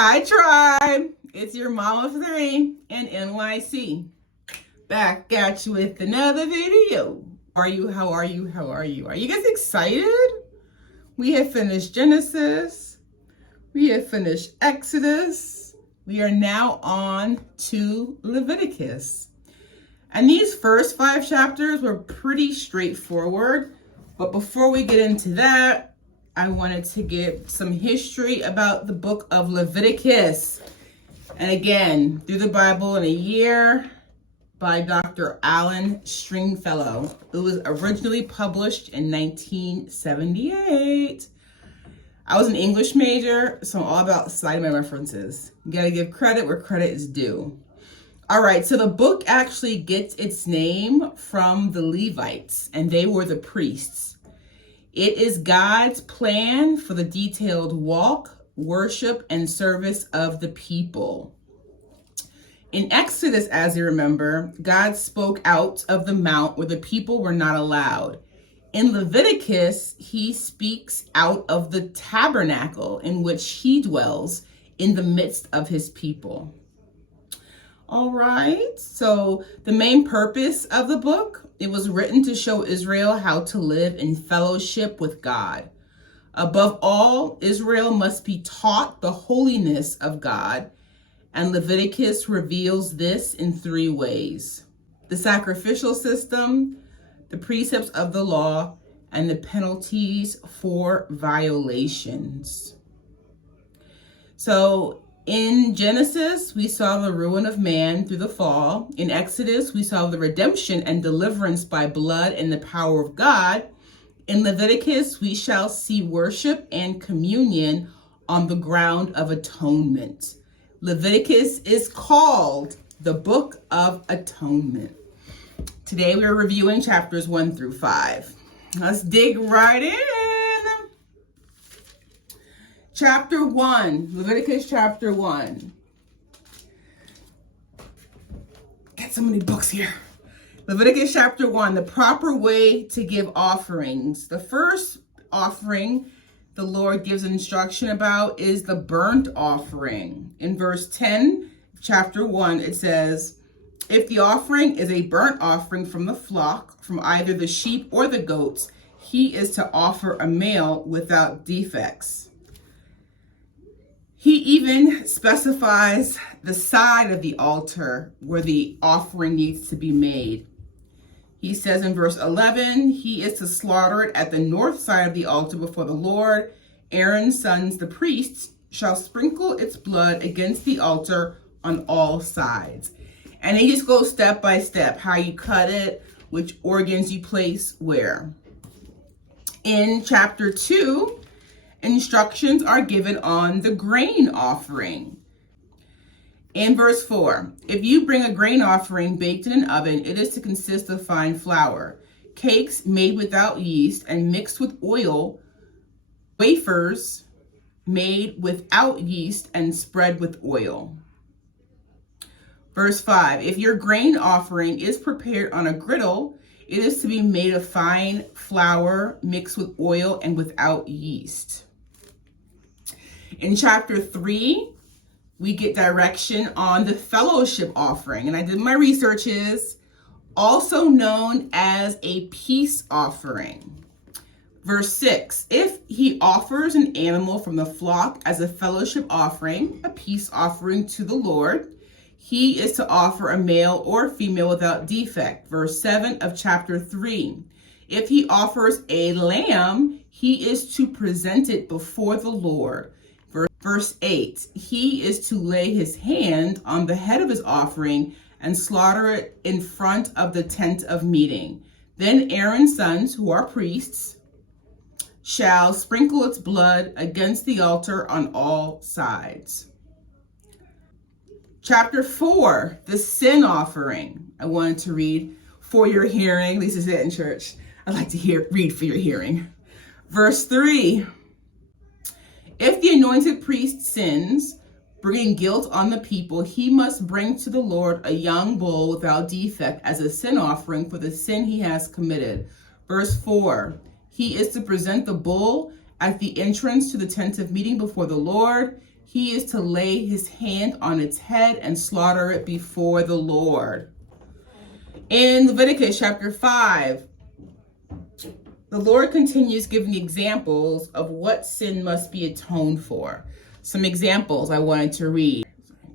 Hi, tribe. It's your mama of three in NYC. Back at you with another video. How are you? How are you? How are you? Are you guys excited? We have finished Genesis. We have finished Exodus. We are now on to Leviticus. And these first 5 chapters were pretty straightforward. But before we get into that, I wanted to give some history about the book of Leviticus. And again, through the Bible in a year by Dr. Alan Stringfellow. It was originally published in 1978. I was an English major, so I'm all about citing my references. You gotta give credit where credit is due. All right, so the book actually gets its name from the Levites, and they were the priests. It is God's plan for the detailed walk, worship, and service of the people. In Exodus, as you remember, God spoke out of the mount where the people were not allowed. In Leviticus, he speaks out of the tabernacle in which he dwells in the midst of his people. All right, so the main purpose of the book, it was written to show Israel how to live in fellowship with God. Above all, Israel must be taught the holiness of God, and Leviticus reveals this in 3 ways: the sacrificial system, the precepts of the law, and the penalties for violations. So in Genesis, we saw the ruin of man through the fall. In Exodus, we saw the redemption and deliverance by blood and the power of God. In Leviticus, we shall see worship and communion on the ground of atonement. Leviticus is called the Book of Atonement. Today, we're reviewing chapters 1 through 5. Let's dig right in. Chapter 1, Leviticus chapter 1. Got so many books here. Leviticus chapter 1, the proper way to give offerings. The first offering the Lord gives instruction about is the burnt offering. In verse 10, chapter 1, it says, "If the offering is a burnt offering from the flock, from either the sheep or the goats, he is to offer a male without defects." He even specifies the side of the altar where the offering needs to be made. He says in verse 11, he is to slaughter it at the north side of the altar before the Lord. Aaron's sons, the priests, shall sprinkle its blood against the altar on all sides. And he just goes step by step, how you cut it, which organs you place where. In chapter 2, instructions are given on the grain offering. In verse 4, if you bring a grain offering baked in an oven, it is to consist of fine flour, cakes made without yeast and mixed with oil, wafers made without yeast and spread with oil. Verse 5, if your grain offering is prepared on a griddle, it is to be made of fine flour mixed with oil and without yeast. In chapter 3, we get direction on the fellowship offering. And I did my researches, also known as a peace offering. Verse 6, if he offers an animal from the flock as a fellowship offering, a peace offering to the Lord, he is to offer a male or female without defect. Verse 7 of chapter 3, if he offers a lamb, he is to present it before the Lord. Verse 8, he is to lay his hand on the head of his offering and slaughter it in front of the tent of meeting. Then Aaron's sons, who are priests, shall sprinkle its blood against the altar on all sides. Chapter 4, the sin offering. I wanted to read for your hearing. Lisa said in church, I like to read for your hearing. Verse 3, if the anointed priest sins, bringing guilt on the people, he must bring to the Lord a young bull without defect as a sin offering for the sin he has committed. Verse 4, he is to present the bull at the entrance to the tent of meeting before the Lord. He is to lay his hand on its head and slaughter it before the Lord. In Leviticus chapter 5, the Lord continues giving examples of what sin must be atoned for. Some examples I wanted to read.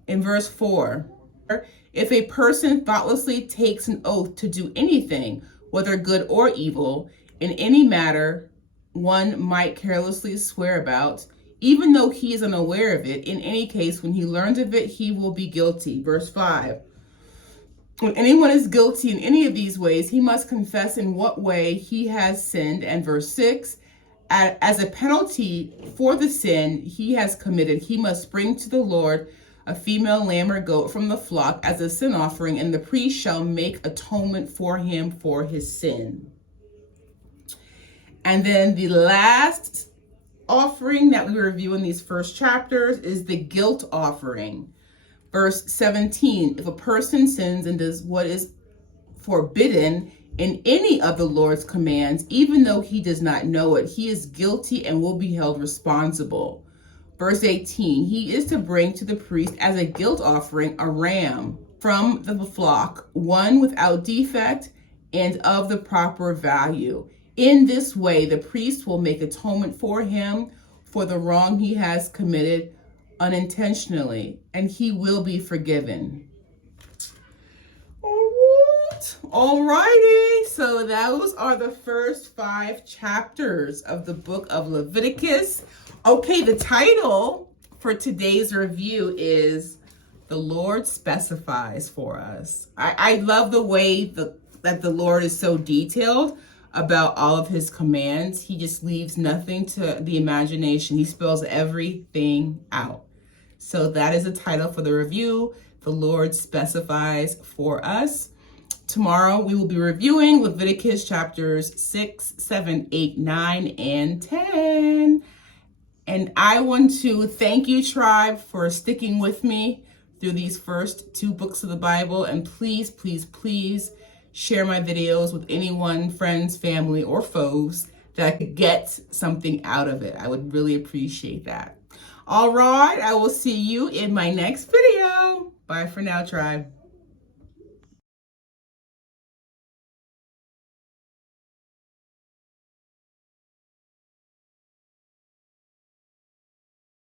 In verse 4, if a person thoughtlessly takes an oath to do anything, whether good or evil, in any matter one might carelessly swear about, even though he is unaware of it, in any case, when he learns of it, he will be guilty. Verse 5. When anyone is guilty in any of these ways, he must confess in what way he has sinned. And verse 6, as a penalty for the sin he has committed, he must bring to the Lord a female lamb or goat from the flock as a sin offering, and the priest shall make atonement for him for his sin. And then the last offering that we review in these first chapters is the guilt offering. Verse 17, if a person sins and does what is forbidden in any of the Lord's commands, even though he does not know it, he is guilty and will be held responsible. Verse 18, he is to bring to the priest as a guilt offering a ram from the flock, one without defect and of the proper value. In this way, the priest will make atonement for him for the wrong he has committed unintentionally, and he will be forgiven. All righty, so those are the first 5 chapters of the book of Leviticus. Okay, the title for today's review is The Lord Specifies for Us. I love the way that the Lord is so detailed about all of his commands. He just leaves nothing to the imagination. He spells everything out. So that is the title for the review. The Lord Specifies for Us. Tomorrow we will be reviewing Leviticus chapters 6, 7, 8, 9, and 10. And I want to thank you, tribe, for sticking with me through these first 2 books of the Bible. And please, please, please share my videos with anyone, friends, family, or foes that could get something out of it. I would really appreciate that. All right, I will see you in my next video. Bye for now, tribe.